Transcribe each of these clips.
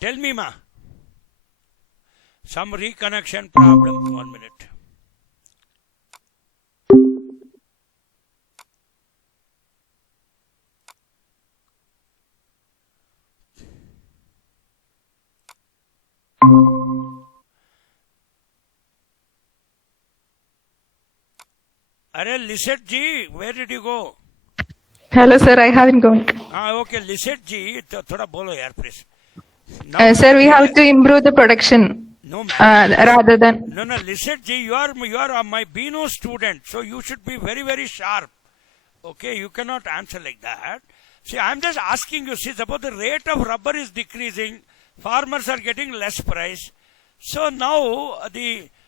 Tell me, ma. Some reconnection problem. 1 minute. Arey, Lisette ji, where did you go? Hello, sir. I haven't gone. Okay, Lisette ji, thoda bolo yaar, please. Sir, we have to improve the production. No, ma'am. Rather than. No, Lisette ji, you are my BNO student, so you should be very, very sharp. Okay, you cannot answer like that. See, I'm just asking you, see, suppose the rate of rubber is decreasing, farmers are getting less price. So now,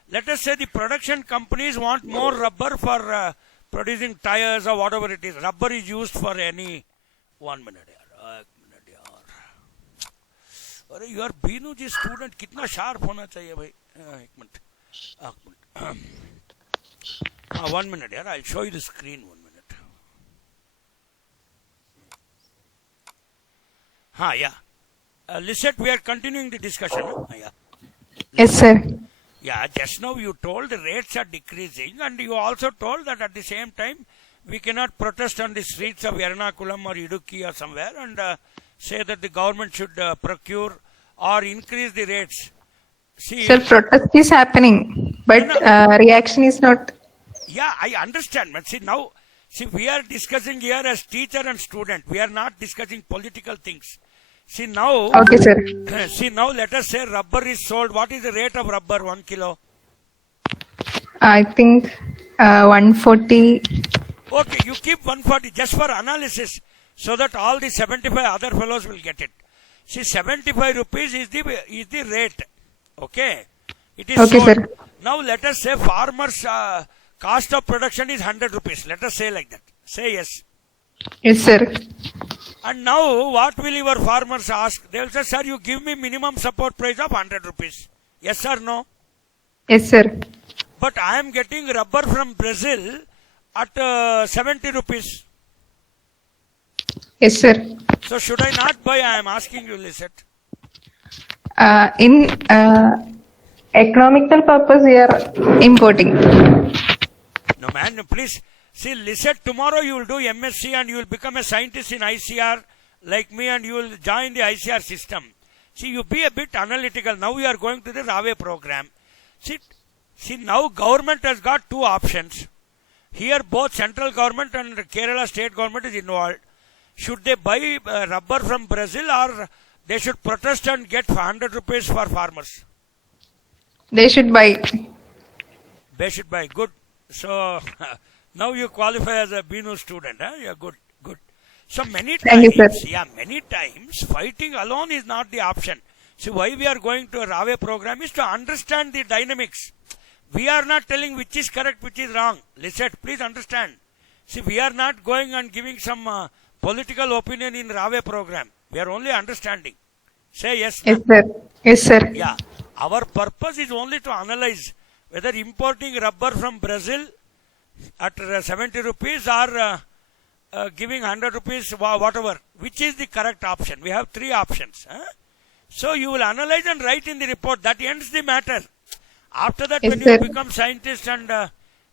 let us say the production companies want more rubber for producing tires or whatever it is. Rubber is used for any. 1 minute. अरे you are Binu ji student कितना sharp होना चाहिए भाई एक minute 1 minute यार I show you the screen 1 minute हाँ या Lisette, we are continuing the discussion. Yes, sir. Yeah, just now you told the rates are decreasing, and you also told that at the same time we cannot protest on the streets of Ernakulam or Idukki or somewhere and say that the government should procure or increase the rates. See, sir, protest is happening, but reaction is not. Yeah, I understand, but see, we are discussing here as teacher and student. We are not discussing political things. See now. Okay, sir. See now, let us say rubber is sold. What is the rate of rubber 1 kilo? I think 140. Okay, you keep 140 just for analysis, so that all the 75 other fellows will get it. See, 75 rupees is the rate. Okay, it is okay, sold. Sir. Now let us say farmers' cost of production is 100 rupees. Let us say like that. Say yes. Yes, sir. And now, what will your farmers ask? They will say, sir, you give me minimum support price of 100 rupees. Yes or no? Yes, sir. But I am getting rubber from Brazil at 70 rupees. Yes, sir. So, should I not buy? I am asking you, Lisette. In economical purpose, we are importing. No, man, please. See, Lisette, tomorrow you will do MSc and you will become a scientist in ICR like me and you will join the ICR system. See, you be a bit analytical. Now you are going to the RAVE program. See, now government has got two options. Here both central government and Kerala state government is involved. Should they buy rubber from Brazil or they should protest and get 100 rupees for farmers? They should buy. They should buy. Good. So... Now you qualify as a BNO student, huh? Yeah, good. So many times, many times, fighting alone is not the option. See, why we are going to a RAVE program is to understand the dynamics. We are not telling which is correct, which is wrong. Lisette, please understand. See, we are not going and giving some political opinion in RAVE program. We are only understanding. Say yes. Yes, sir. Yes, sir. Yeah. Our purpose is only to analyze whether importing rubber from Brazil at 70 rupees or giving 100 rupees, whatever, which is the correct option. We have three options. So you will analyze and write in the report. That ends the matter. After that, when you become scientist and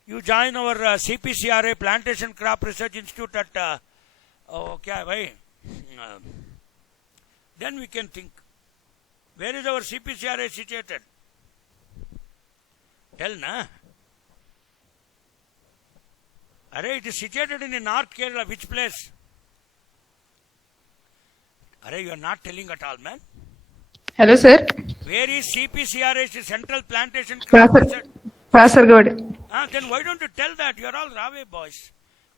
you join our CPCRA, Plantation Crop Research Institute at, then we can think. Where is our CPCRA situated? Tell na. Arey, it is situated in the North Kerala. Which place? Arey, you are not telling at all, man. Hello, sir. Where is CPCRA, Central Plantation Crop Research? Kasaragod. Then why don't you tell that? You are all RAVE boys.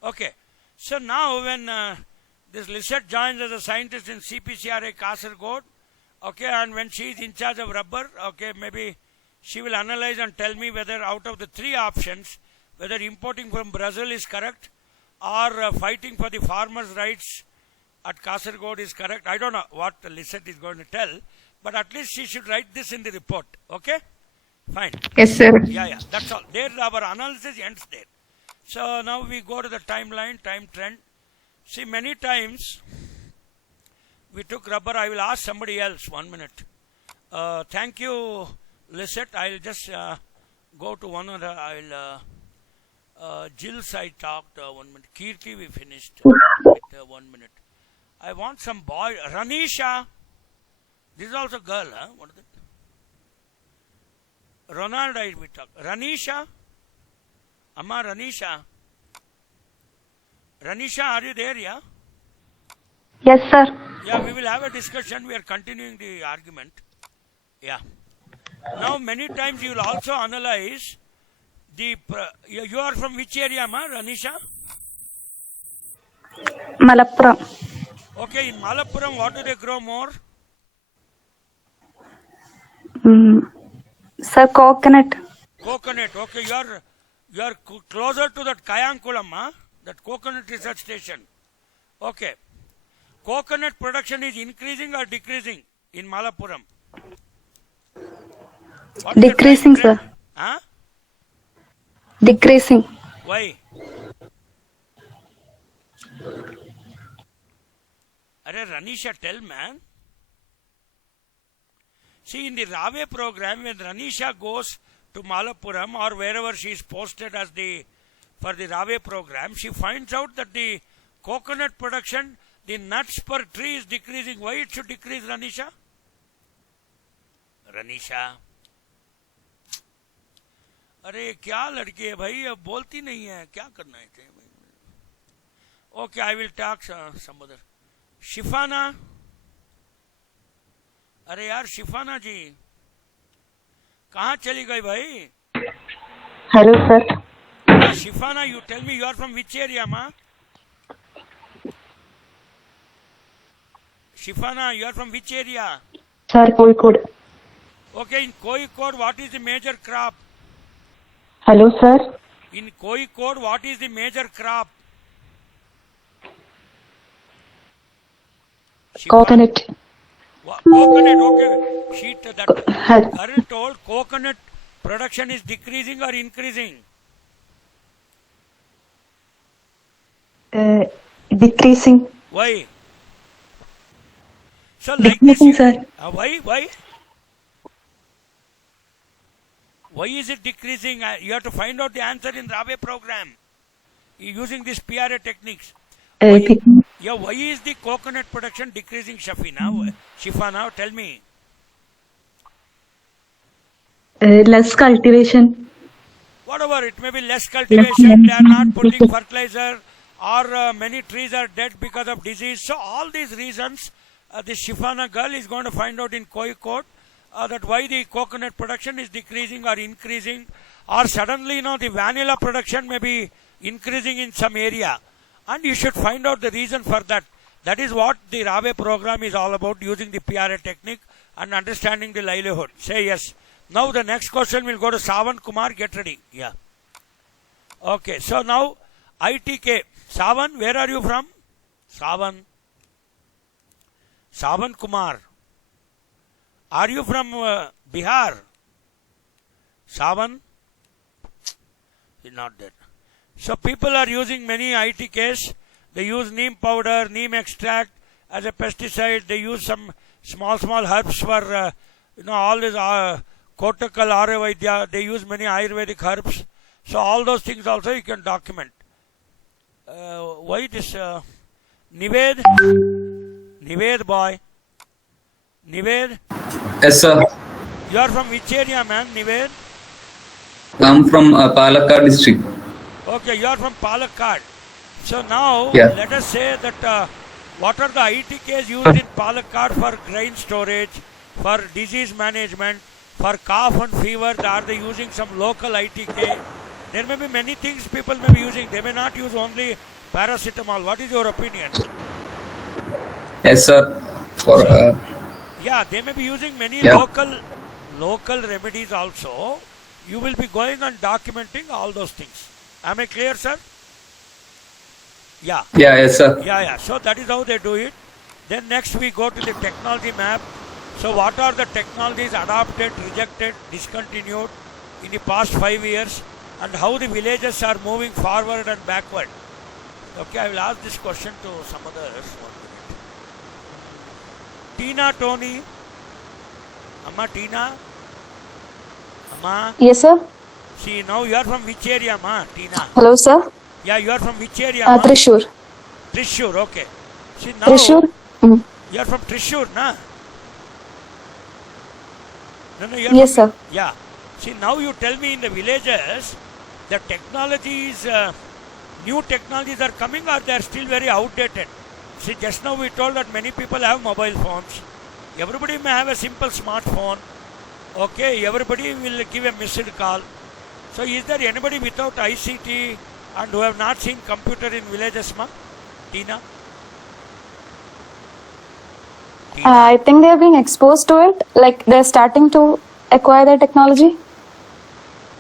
Okay. So now when this Lisette joins as a scientist in CPCRA Kasaragod, okay, and when she is in charge of rubber, okay, maybe she will analyze and tell me whether out of the three options, whether importing from Brazil is correct or fighting for the farmers' rights at Kasaragod is correct. I don't know what Lisette is going to tell, but at least she should write this in the report. Okay? Fine. Yes, sir. Yeah, that's all. There our analysis ends there. So now we go to the timeline, time trend. See, many times We took rubber. I will ask somebody else. 1 minute. Thank you, Lisette. I'll just go to one other. Jill's I talked 1 minute. Kirti we finished. 1 minute. I want some boy. Ranisha. This is also girl, huh? What is it? Ronald I we talked. Ranisha. Amma Ranisha. Ranisha, are you there, yeah? Yes, sir. Yeah, we will have a discussion. We are continuing the argument. Yeah. Now, many times you will also analyze the. You are from which area, ma, Ranisha? Malappuram. Okay, in Malappuram, what do they grow more? Sir, coconut. Coconut. Okay, you are closer to that Kayankulam, ma, that coconut research station. Okay. Coconut production is increasing or decreasing in Malappuram? What is the Decreasing, trend? sir. Huh? Decreasing. Why? Arey Ranisha, tell man. See, in the Rave program, when Ranisha goes to Malappuram or wherever she is posted as for the Rave program, she finds out that the coconut production, the nuts per tree is decreasing. Why it should decrease, Ranisha? Ranisha. अरे क्या लड़की है भाई, अब बोलती नहीं है, क्या करना है? Okay, I will talk some other. Shifana. अरे यार शिफाना जी कहाँ चली गई भाई? Hello, sir. Shifana, you tell me you are from which area, ma? Shifana, you are from which area? Sir, Kozhikode. Okay, in Kozhikode, what is the major crop? Hello, sir. In Kozhikode, what is the major crop? Shifana? Coconut. Coconut, okay. Girl told coconut production is decreasing or increasing? Decreasing. Why? So like Decreasing, this, sir. Why? Why is it decreasing? You have to find out the answer in Rave program using these PRA techniques. Why is the coconut production decreasing, Shifana? Tell me. Less cultivation. Whatever, it may be less cultivation, they are not putting fertilizer, or many trees are dead because of disease. So all these reasons, this Shifana girl is going to find out in Kozhikode that why the coconut production is decreasing or increasing, or suddenly, the vanilla production may be increasing in some area. And you should find out the reason for that. That is what the Rave program is all about, using the PRA technique and understanding the livelihood. Say yes. Now the next question will go to Savan Kumar. Get ready. Yeah. Okay. So now ITK. Savan, where are you from? Savan Kumar. Are you from Bihar? Savan? He's not there. So people are using many ITKs. They use neem powder, neem extract as a pesticide. They use some small herbs for, all this Kotakal, Arya. They use many Ayurvedic herbs. So all those things also you can document. Why this Nived boy? Nived? Yes, sir. You are from which area, man, Nived? I'm from Palakkad district. Okay, you are from Palakkad. So now, Yeah. let us say that what are the ITKs used in Palakkad for grain storage, for disease management, for cough and fever? Are they using some local ITK? There may be many things people may be using. They may not use only paracetamol. What is your opinion? Yes, sir. Yeah, they may be using many Yeah. local remedies also. You will be going and documenting all those things. Am I clear, sir? Yeah. Yeah, yes, sir. Yeah. So that is how they do it. Then next we go to the technology map. So what are the technologies adopted, rejected, discontinued in the past 5 years, and how the villages are moving forward and backward? Okay, I will ask this question to some others. 1 minute. Tina Tony. Amma Tina. Amma. Yes, sir. See, now you are from which area, ma? Tina. Hello, sir. Yeah, you are from which area, ma? Trishur. Trishur, okay. See, now Trishur. Mm. you are from Trishur, na? No, you are Yes, from, sir. yeah. See, now you tell me in the villages, the technologies, new technologies are coming or they are still very outdated. See, just now we told that many people have mobile phones. Everybody may have a simple smartphone. Okay, everybody will give a missed call. So, is there anybody without ICT and who have not seen computer in villages, ma? Tina? I think they are being exposed to it. Like they're starting to acquire the technology.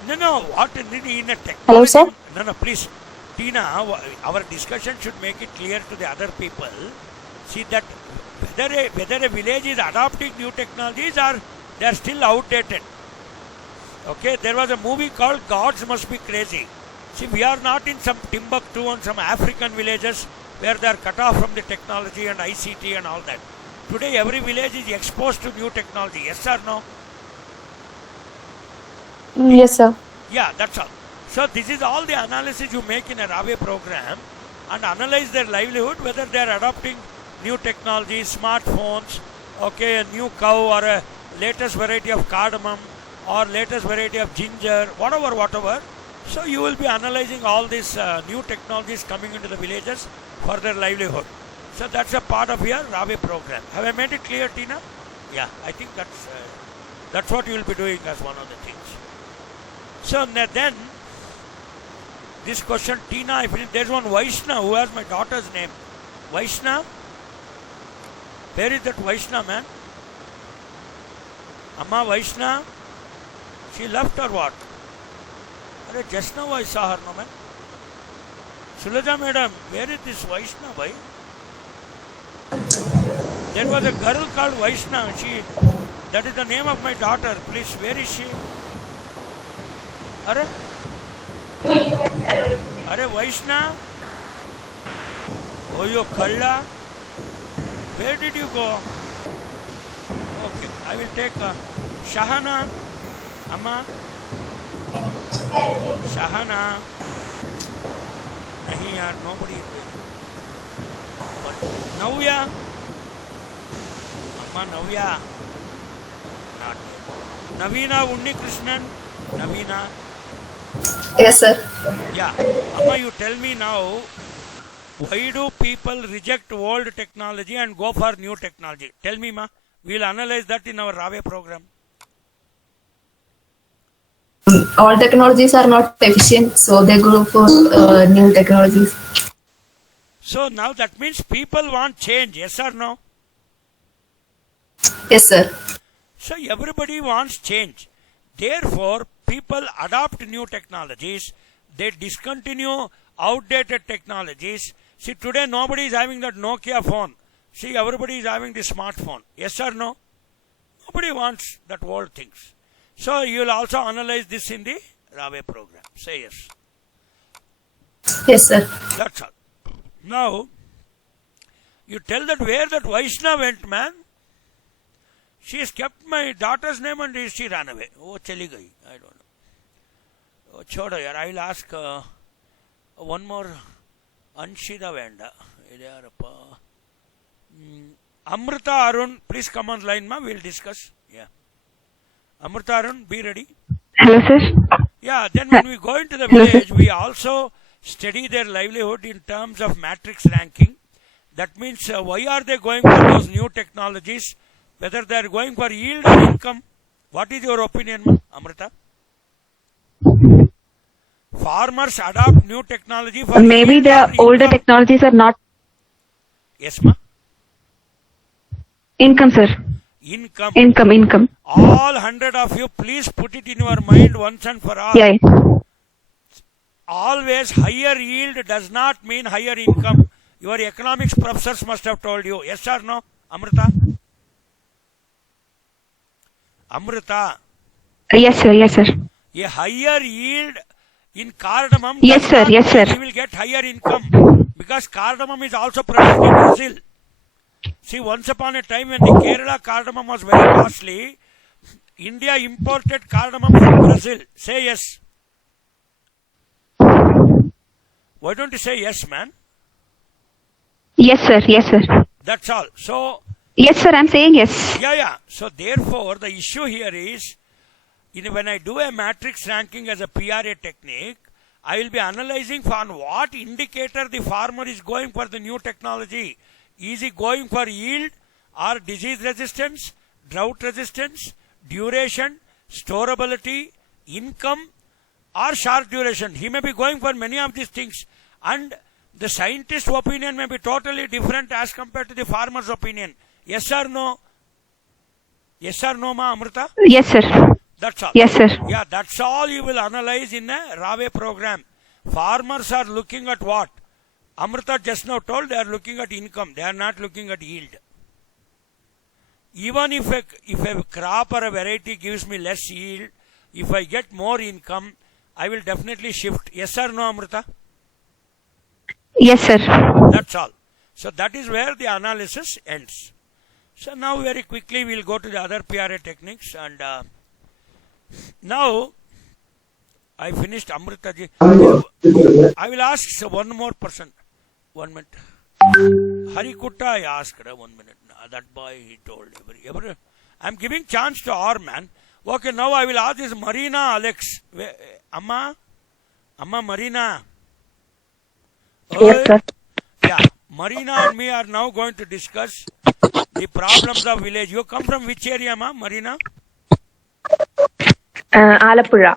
No, what in a technology? Hello, sir? No, please. Tina, our discussion should make it clear to the other people. See that whether a village is adopting new technologies or they are still outdated. Okay, there was a movie called Gods Must Be Crazy. See, we are not in some Timbuktu and some African villages where they are cut off from the technology and ICT and all that. Today, every village is exposed to new technology. Yes or no? Yes, sir. Yeah, that's all. So this is all the analysis you make in a Rave program and analyze their livelihood, whether they are adopting new technologies, smartphones, okay, a new cow or a latest variety of cardamom or latest variety of ginger, whatever. So you will be analyzing all these new technologies coming into the villages for their livelihood. So that's a part of your Rave program. Have I made it clear, Tina? Yeah, I think that's what you will be doing as one of the things. So then, this question, Tina, if there's one Vaishna who has my daughter's name. Vaishna? Where is that Vaishna, man? Amma Vaishna? She left or what? Just now I saw her, no man? Sulaja madam, where is this Vaishna, bhai? There was a girl called Vaishna. That is the name of my daughter. Please, where is she? Are Vaishna? Oh, you Kalla? Where did you go? Okay, I will take Shahana. Amma? Shahana? Nahi yaar, nobody is there. Navya? Amma Navya? Not there. Navina Unni Krishnan? Navina? Yes, sir. Yeah. Amma, you tell me now, why do people reject old technology and go for new technology? Tell me, ma. We'll analyze that in our Rave program. All technologies are not efficient, so they go for new technologies. So now that means people want change, yes or no? Yes, sir. So everybody wants change. Therefore, people adopt new technologies. They discontinue outdated technologies. See, today nobody is having that Nokia phone. See, everybody is having the smartphone. Yes or no? Nobody wants that old things. So you will also analyze this in the Rave program. Say yes. Yes, sir. That's all. Now, you tell that where that Vaishna went, man. She has kept my daughter's name and she ran away. Oh, chali gayi. I don't know. Oh, chodo yaar. I will ask one more. Anshida Venda. Amrita Arun, please come on line, ma. We'll discuss. Yeah. Amrita Arun, be ready. Hello, sir. Yeah, then when we go into the village, we also study their livelihood in terms of matrix ranking. That means why are they going for those new technologies? Whether they are going for yield or income. What is your opinion, ma? Amrita? Farmers adopt new technology for Maybe yield the or older income. technologies are not Yes, ma? income, sir. Income. Income. All 100 of you, please put it in your mind once and for all. Yeah. Always higher yield does not mean higher income. Your economics professors must have told you. Yes or no, Amrita? Amrita, Yes, sir. Yes, sir. a higher yield in cardamom Yes, does sir. not Yes, mean sir. you will get higher income because cardamom is also produced in Brazil. See, once upon a time when the Kerala cardamom was very costly, India imported cardamom from Brazil. Say yes. Why don't you say yes, man? Yes, sir. Yes, sir. That's all. So, Yes, sir. I'm saying yes. yeah. So, therefore, the issue here is, when I do a matrix ranking as a PRA technique, I will be analyzing on what indicator the farmer is going for the new technology. Is he going for yield or disease resistance, drought resistance, duration, storability, income, or short duration? He may be going for many of these things, and the scientist's opinion may be totally different as compared to the farmer's opinion. Yes or no? Yes or no, ma Amrita? Yes, sir. That's all. Yes, sir. Yeah, that's all you will analyze in a RAVE program. Farmers are looking at what? Amrita just now told they are looking at income. They are not looking at yield. Even if a crop or a variety gives me less yield, if I get more income, I will definitely shift. Yes or no, Amrita? Yes, sir. That's all. So that is where the analysis ends. So now very quickly we will go to the other PRA techniques, and now I finished Amrita ji. I will ask one more person. 1 minute. Harikutta I asked 1 minute. That boy he told I'm giving chance to our man. Okay, now I will ask this Marina Alex. Amma Marina. Yes, sir. Yeah, Marina and me are now going to discuss the problems of village. You come from which area, ma, Marina? Alappuzha.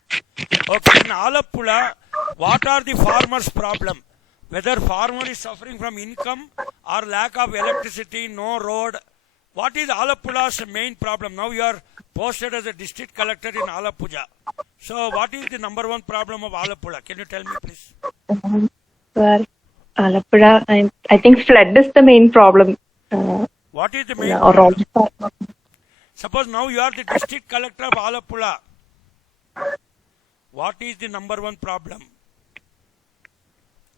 Okay, in Alappuzha, what are the farmers' problem? Whether farmer is suffering from income or lack of electricity, no road. What is Alappuzha's main problem? Now you are posted as a district collector in Alappuzha. So what is the number one problem of Alappuzha? Can you tell me, please? Well, Alappuzha, I think flood is the main problem. What is the main Or problem? all- Suppose now you are the district collector of Alappuzha. What is the number one problem?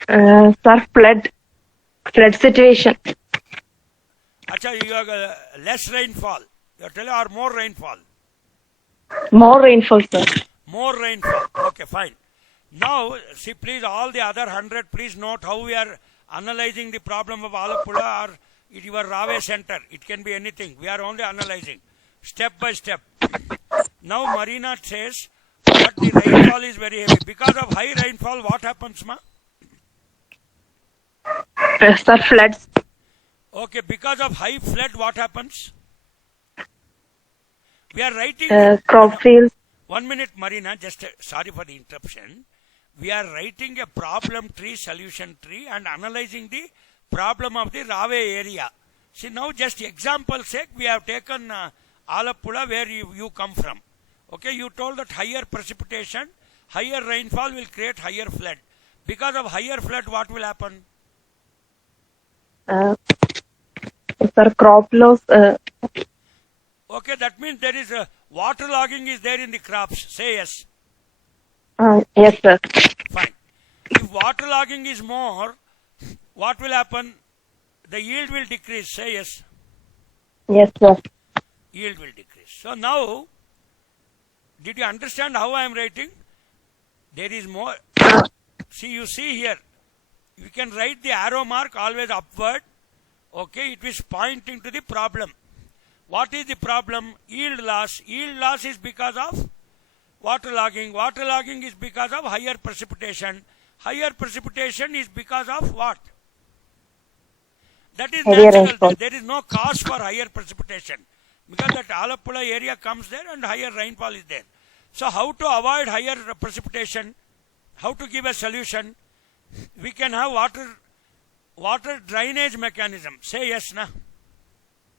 sir, flood situation. Acha, you have less rainfall. You are telling or more rainfall? More rainfall, sir. More rainfall. Okay, fine. Now, see, please, all the other 100, please note how we are analyzing the problem of Alappuzha or your RAVE center. It can be anything. We are only analyzing step by step. Now, Marina says that the rainfall is very heavy. Because of high rainfall, what happens, ma? Sir, floods. Okay, because of high flood, what happens? We are writing... Crop fields. 1 minute, Marina, just sorry for the interruption. We are writing a problem tree, solution tree, and analyzing the problem of the RAVE area. See, now just example sake, we have taken Alappuzha where you come from. Okay, you told that higher precipitation, higher rainfall will create higher flood. Because of higher flood, what will happen? Sir, crop loss. Okay, that means there is a waterlogging is there in the crops. Say yes. Yes, sir. Fine. If waterlogging is more, what will happen? The yield will decrease. Say yes. Yes, sir. Yield will decrease. So now, did you understand how I am writing? There is more. See, you see here. You can write the arrow mark always upward. Okay, it is pointing to the problem. What is the problem? Yield loss. Yield loss is because of waterlogging. Waterlogging is because of higher precipitation. Higher precipitation is because of what? That is Heavier natural. rainfall. There is no cause for higher precipitation. Because that Alappuzha area comes there and higher rainfall is there. So how to avoid higher precipitation? How to give a solution? We can have water drainage mechanism. Say yes, na?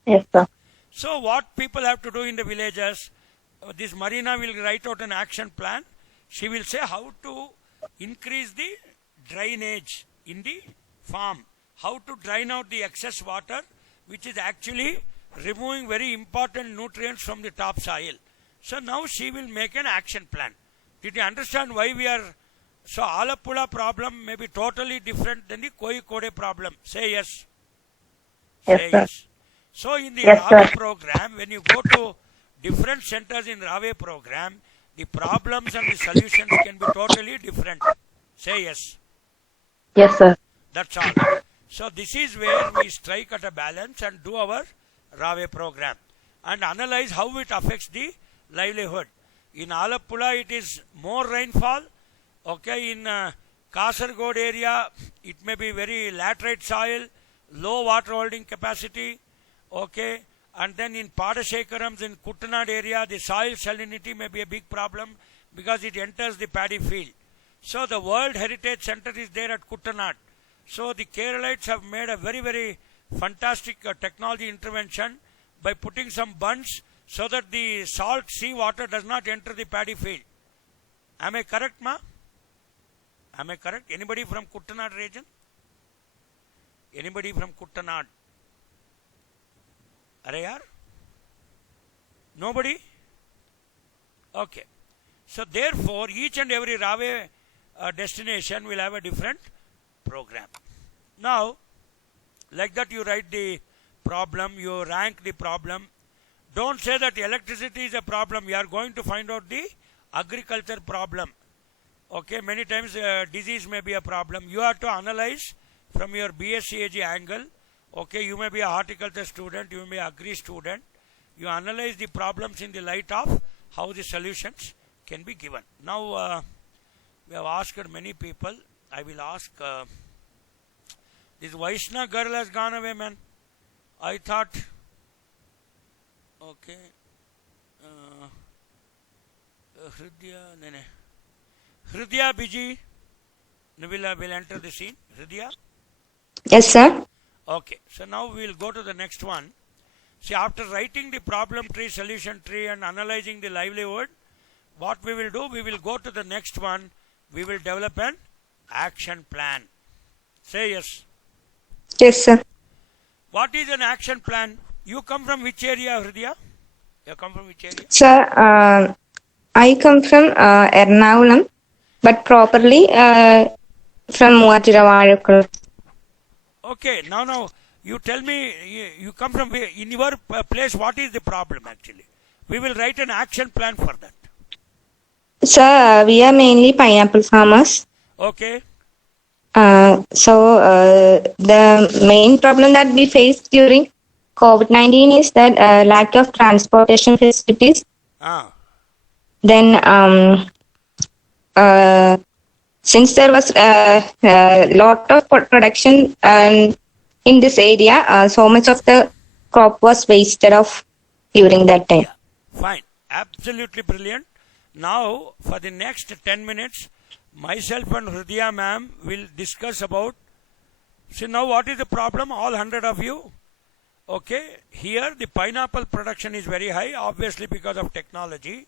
Yes, sir. So what people have to do in the villages, this Marina will write out an action plan. She will say how to increase the drainage in the farm. How to drain out the excess water, which is actually removing very important nutrients from the topsoil. So now she will make an action plan. Did you understand why we are... So Alappuzha problem may be totally different than the Kozhikode problem. Say yes. Yes, Say sir. yes. So in the Yes, Rave sir. program, when you go to different centers in Rave program, the problems and the solutions can be totally different. Say yes. Yes, sir. That's all. So this is where we strike at a balance and do our Rave program and analyze how it affects the livelihood. In Alappuzha it is more rainfall. Okay, in Kasargod area it may be very laterite soil, low water holding capacity. Okay, and then in Padashekaram's in Kuttanad area the soil salinity may be a big problem because it enters the paddy field. So the World Heritage Center is there at Kuttanad. So the Keralites have made a very, very fantastic technology intervention by putting some bunds so that the salt sea water does not enter the paddy field. Am I correct, ma? Am I correct? Anybody from Kuttanad region? Anybody from Kuttanad? Are yaar? Nobody? Okay. So therefore, each and every Rave destination will have a different program. Now, like that you write the problem, you rank the problem. Don't say that electricity is a problem. You are going to find out the agriculture problem. Okay, many times disease may be a problem. You have to analyze from your BSc AG angle. Okay, you may be a horticulture student, you may be an agri student. You analyze the problems in the light of how the solutions can be given. Now, we have asked many people. I will ask, this Vaishna girl has gone away, man. I thought, okay, Hridya Biji will enter the scene. Hridya? Yes, sir. Okay, so now we will go to the next one. See, after writing the problem tree, solution tree and analyzing the livelihood, what we will do, we will go to the next one. We will develop an action plan. Say yes. Yes, sir. What is an action plan? You come from which area, Hridya? You come from which area? Sir, I come from Ernakulam, but properly from Muattiravazhakkul. Okay, now you tell me, you come from where? In your place, what is the problem actually? We will write an action plan for that. Sir, we are mainly pineapple farmers. Okay. So the main problem that we faced during COVID-19 is that lack of transportation facilities. Then since there was a lot of production in this area, so much of the crop was wasted off during that time. Fine. Absolutely brilliant. Now, for the next 10 minutes, myself and Hridya ma'am will discuss about, see now what is the problem, all 100 of you? Okay, here the pineapple production is very high, obviously because of technology.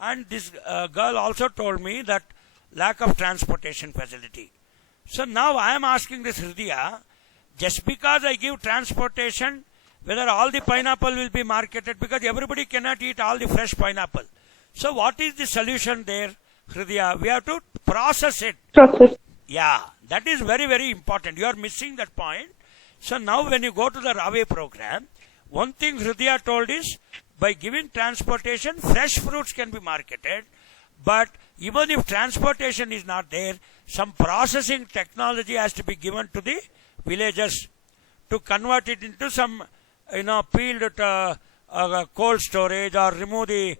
And this girl also told me that lack of transportation facility. So now I am asking this Hridya, just because I give transportation, whether all the pineapple will be marketed, because everybody cannot eat all the fresh pineapple. So what is the solution there, Hridya? We have to process it. Process. Yeah, that is very, very important. You are missing that point. So now when you go to the Rave program, one thing Hridya told is, by giving transportation, fresh fruits can be marketed. But even if transportation is not there, some processing technology has to be given to the villagers to convert it into some, peeled cold storage, or remove the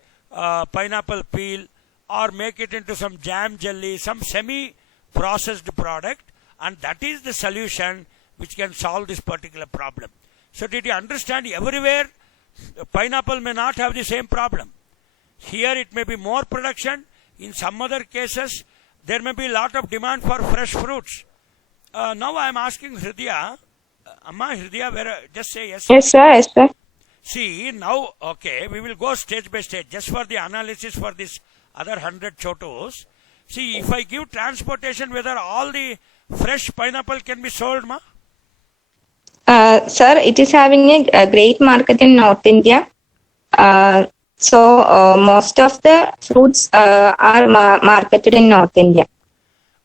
pineapple peel, or make it into some jam jelly, some semi-processed product, and that is the solution which can solve this particular problem. So did you understand? Everywhere pineapple may not have the same problem. Here it may be more production. In some other cases there may be a lot of demand for fresh fruits. Now I am asking Hridya, Amma Hridya, just say yes. Yes, sir. Yes, sir. See, now, okay, we will go stage by stage, just for the analysis for this other 100 chotos. See, if I give transportation, whether all the fresh pineapple can be sold, ma? Sir, it is having a great market in North India. So most of the fruits are marketed in North India.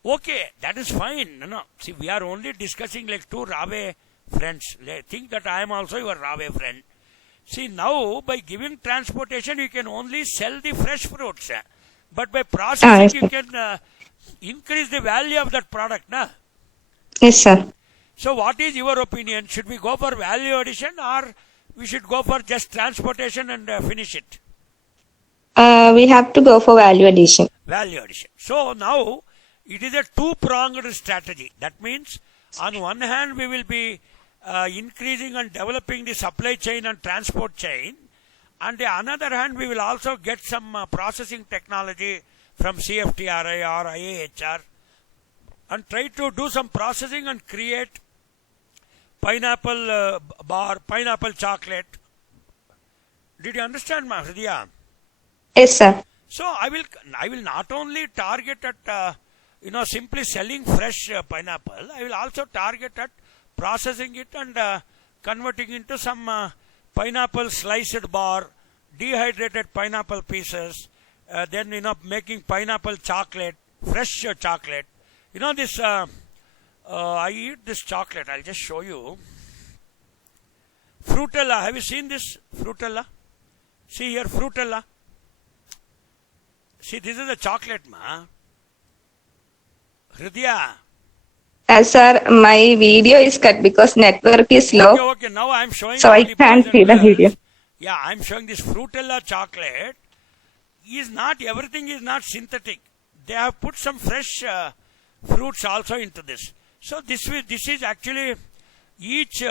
Okay, that is fine. No. See, we are only discussing like two Rave friends. Think that I am also your Rave friend. See, now by giving transportation, you can only sell the fresh fruits. But by processing, you can increase the value of that product. Na? Yes, sir. So what is your opinion? Should we go for value addition or we should go for just transportation and finish it? We have to go for value addition. Value addition. So now it is a two-pronged strategy. That means on one hand we will be increasing and developing the supply chain and transport chain. On the another hand, we will also get some processing technology from CFTRI or IAHR and try to do some processing and create pineapple bar, pineapple chocolate. Did you understand, ma Hridaya? Yes, sir. So I will not only target at simply selling fresh pineapple. I will also target at processing it and converting into some pineapple sliced bar, dehydrated pineapple pieces, then making pineapple chocolate, fresh chocolate. This I eat this chocolate. I'll just show you. Frutella. Have you seen this Frutella? See here, Frutella. See, this is a chocolate, ma. Hridaya. Sir, my video is cut because network is low. Okay. Now I'm showing. So I only can't boys and see the girls. video. Yeah, I'm showing this Frutella chocolate. Everything is not synthetic. They have put some fresh fruits also into this. So this is actually each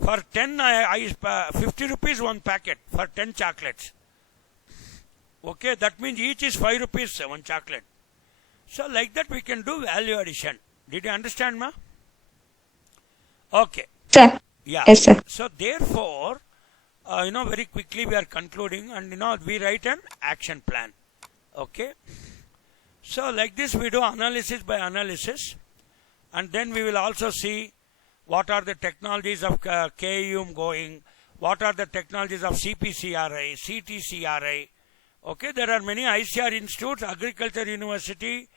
for 10, 50 rupees one packet for 10 chocolates. Okay, that means each is 5 rupees one chocolate. So like that we can do value addition. Did you understand, ma? Okay. Sir. Yeah. Yes, sir. So therefore, very quickly we are concluding and, we write an action plan. Okay. So like this we do analysis by analysis and then we will also see what are the technologies of KUM going, what are the technologies of CPCRI, CTCRI. Okay, there are many ICR institutes, agriculture university,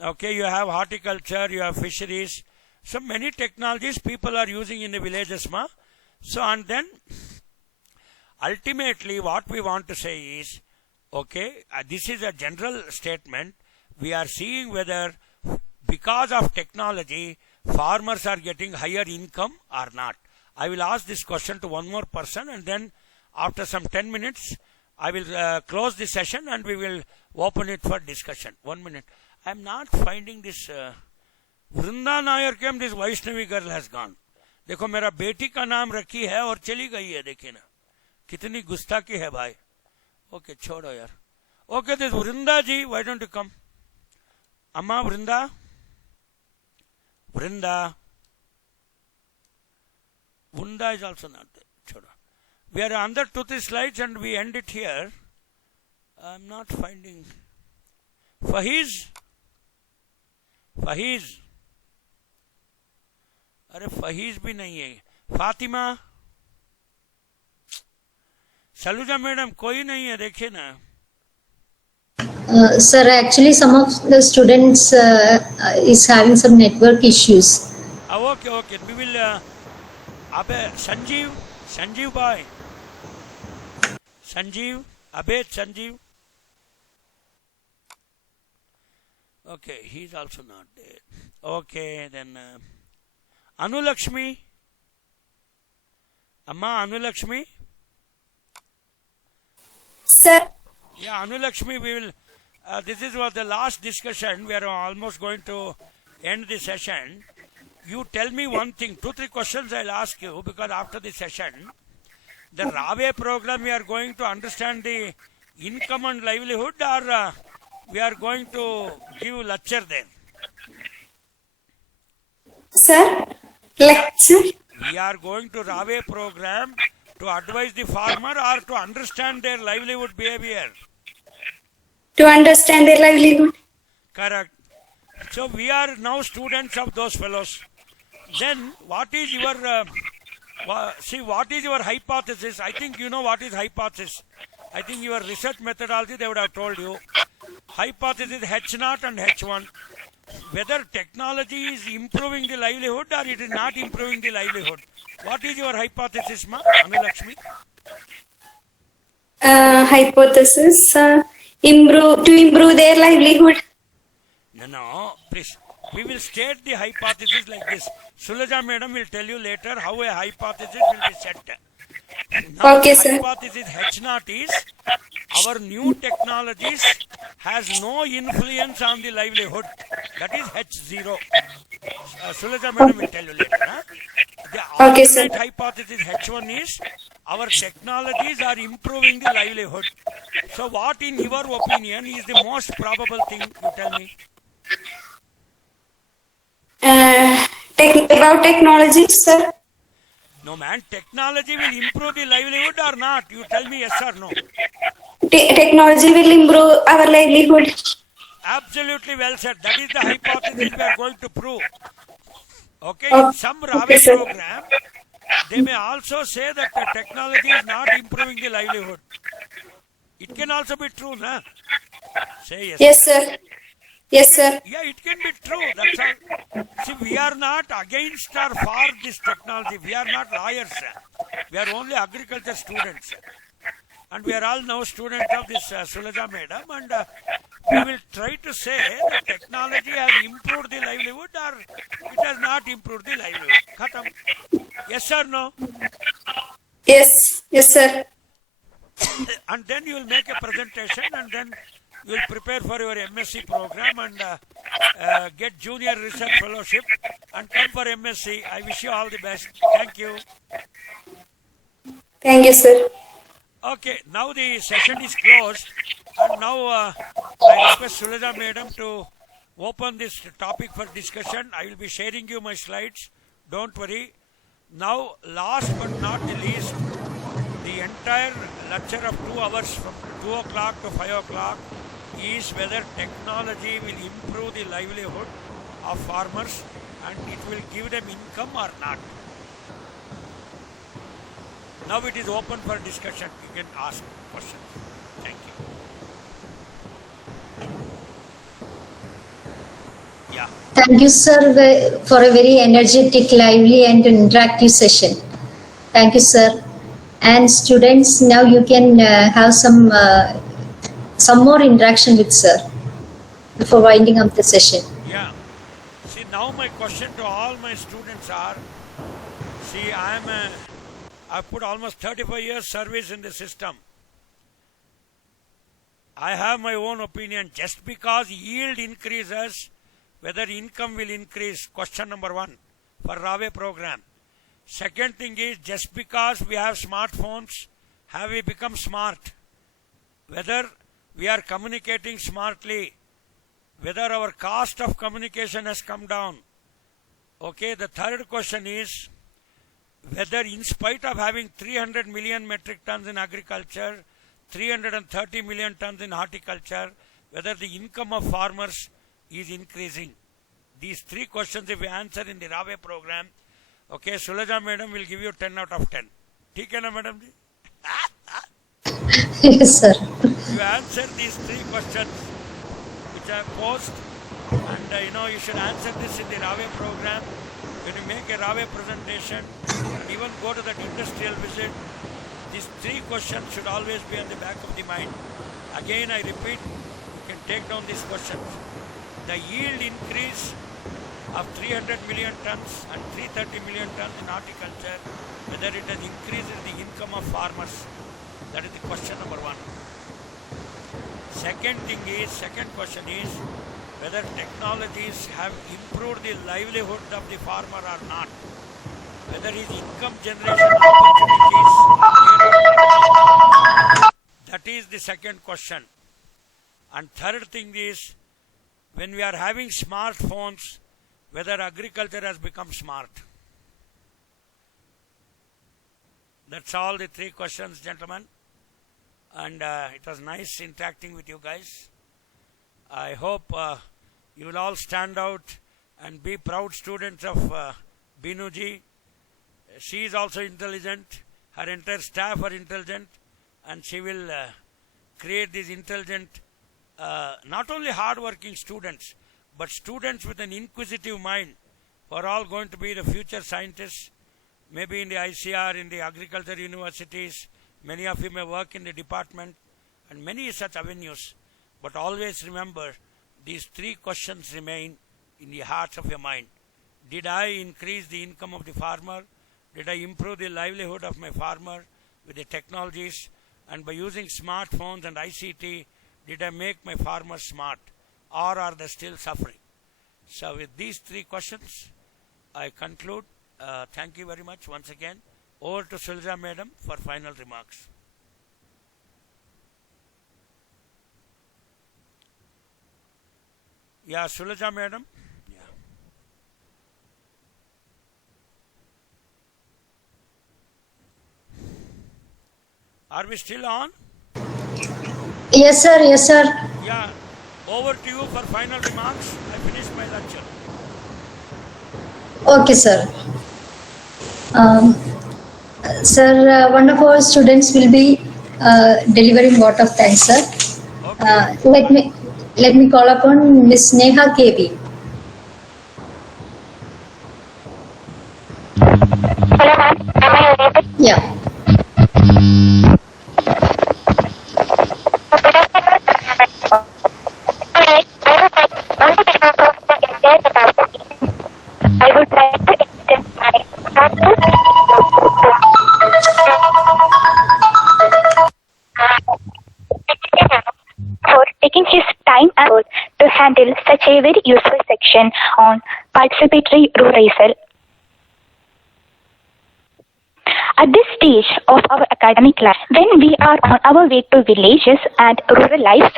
okay, you have horticulture, you have fisheries. So many technologies people are using in the villages, ma. So and then ultimately what we want to say is, okay, this is a general statement. We are seeing whether because of technology, farmers are getting higher income or not. I will ask this question to one more person and then after some 10 minutes, I will close the session and we will open it for discussion. 1 minute. I am not finding this. Vrinda Nair came, this Vaishnavi girl has gone. देखो मेरा बेटी का नाम रखी है और चली गई है, देखिए ना कितनी गुस्ताखी है भाई. ओके छोड़ो यार. Okay this Vrinda ji, why don't you come? Amma Vrinda? Vrinda. Vrinda is also not there. Chodo. We are under 2-3 slides and we end it here. I am not finding. Fahiz? Fahiz? अरे फहीज भी नहीं है. Fatima, Saluja madam कोई नहीं है, देखिए ना. Sir, actually some of the students is having some network issues. Okay. We will. Sanjeev boy. Sanjeev, Abed Sanjeev. Okay, he is also not there. Okay, then Anulakshmi. Amma Anulakshmi. Sir. Yeah, Anulakshmi, we will. This was the last discussion. We are almost going to end the session. You tell me one thing. 2-3 questions I'll ask you because after the session, the Rave program we are going to understand the income and livelihood, or we are going to give lecture there. Sir. Lecture. We are going to Rave program to advise the farmer or to understand their livelihood behavior. To understand their livelihood. Correct. So we are now students of those fellows. Then what is your what is your hypothesis? I think you know what is hypothesis. I think your research methodology they would have told you. Hypothesis H0 and H1. whether technology is improving the livelihood or it is not improving the livelihood. What is your hypothesis, ma? Anulakshmi? Hypothesis, to improve their livelihood. No, please. We will state the hypothesis like this. Sulaja madam will tell you later how a hypothesis will be set. Now Okay, the sir. hypothesis H0 is our new technologies has no influence on the livelihood. That is H0. Sulaja madam will tell you later. Huh? The Okay, sir. alternate hypothesis H1 is our technologies are improving the livelihood. So what in your opinion is the most probable thing? You tell me. About technology, sir. No man, technology will improve the livelihood or not? You tell me yes or no. Technology will improve our livelihood. Absolutely well said. That is the hypothesis we are going to prove. Okay, Oh, in some okay, Rave sir. program, they may also say that the technology is not improving the livelihood. It can also be true, na? Say yes. Yes, sir. Yes, sir. Yeah, it can be true. That's all. See, we are not against or for this technology. We are not lawyers. We are only agriculture students. And we are all now students of this Sulaja madam. And we will try to say that technology has improved the livelihood or it has not improved the livelihood. Khatam. Yes or no? Yes. Yes, sir. And then you will make a presentation and then you will prepare for your MSc program and get junior research fellowship and come for MSc. I wish you all the best. Thank you. Thank you, sir. Okay, now the session is closed and now I request Sulaja madam to open this topic for discussion. I will be sharing you my slides. Don't worry. Now, last but not the least, the entire lecture of 2 hours from 2 o'clock to 5 o'clock is whether technology will improve the livelihood of farmers and it will give them income or not. Now it is open for discussion. You can ask questions. Thank you. Yeah. Thank you, sir, for a very energetic, lively, and interactive session. Thank you, sir. And students, now you can have some more interaction with sir before winding up the session. Yeah. See, now my question to all my students are, see, I've put almost 35 years service in the system. I have my own opinion. Just because yield increases, whether income will increase, question number 1 for Rave program. Second thing is, just because we have smartphones, have we become smart? Whether we are communicating smartly, whether our cost of communication has come down. Okay, the third question is, whether in spite of having 300 million metric tons in agriculture, 330 million tons in horticulture, whether the income of farmers is increasing. These 3 questions if we answer in the Rave program, okay, Sulaja madam will give you 10 out of 10. ठीक है ना madam ji? Yes, sir. You answer these 3 questions which I have posed and you should answer this in the Rave program. When you make a Rave presentation and even go to that industrial visit, these 3 questions should always be on the back of the mind. Again I repeat, you can take down these questions. The yield increase of 300 million tons and 330 million tons in horticulture, whether it has increased the income of farmers. That is the question number 1. Second question is whether technologies have improved the livelihood of the farmer or not. Whether his income generation opportunities are there. That is the second question. And third thing is, when we are having smartphones, whether agriculture has become smart. That's all the 3 questions, gentlemen. And it was nice interacting with you guys. I hope you will all stand out and be proud students of Binuji. She is also intelligent. Her entire staff are intelligent. And she will create these intelligent, not only hard-working students, but students with an inquisitive mind are all going to be the future scientists, maybe in the ICR, in the agriculture universities. Many of you may work in the department and many such avenues. But always remember, these three questions remain in the hearts of your mind. Did I increase the income of the farmer? Did I improve the livelihood of my farmer with the technologies? And by using smartphones and ICT, did I make my farmers smart? Or are they still suffering? So with these three questions, I conclude. Thank you very much once again. Over to Sulja Madam for final remarks. Yeah, Sulja Madam. Yeah. Are we still on? Yes, sir. Yes, sir. Yeah. Over to you for final remarks. I finished my lecture. Okay, sir. Sir, one of our students will be delivering vote of thanks, sir. Okay. Let me call upon Miss Neha KV. Yeah. I would like to extend my for taking his time and effort to handle such a very useful section on participatory ruralism. At this stage of our academic life, when we are on our way to villages and rural lives,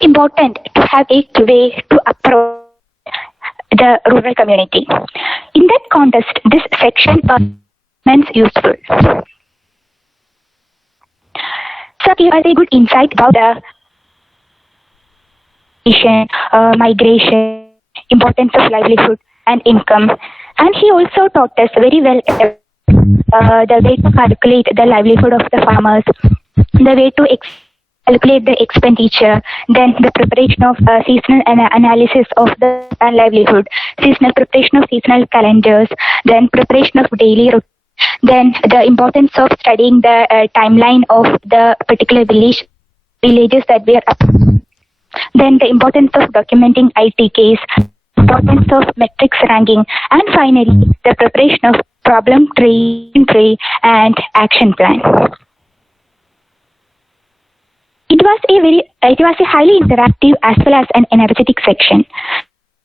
important to have a way to approach the rural community. In that context, this section is useful. So give us a good insight about the migration, importance of livelihood and income. And he also taught us very well the way to calculate the livelihood of the farmers, the way to calculate the expenditure, then the preparation of seasonal analysis of the livelihood, seasonal preparation of seasonal calendars, then preparation of daily routine, then the importance of studying the timeline of the particular villages that we are up, then the importance of documenting ITKs, importance of metrics ranking, and finally the preparation of problem tree and action plan. It was a highly interactive as well as an energetic section.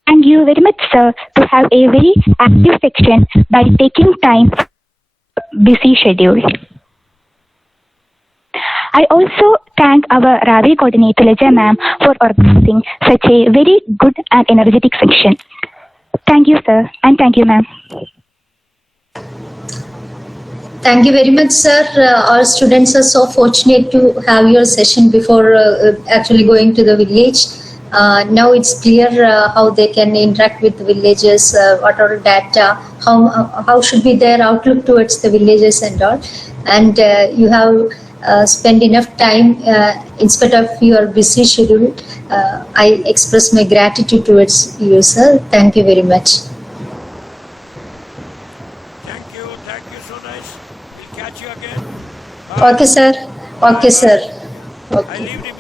Thank you very much, sir, to have a very active section by taking time from busy schedule. I also thank our Ravi coordinator, Leja ma'am, for organizing such a very good and energetic section. Thank you, sir, and thank you, ma'am. Thank you very much, sir. Our students are so fortunate to have your session before actually going to the village. Now it's clear how they can interact with the villages, what are data, how should be their outlook towards the villages and all. And you have spent enough time in spite of your busy schedule. I express my gratitude towards you, sir. Thank you very much. Thank you so nice. We'll catch you again. Okay, sir. Okay, sir. I Okay. leave the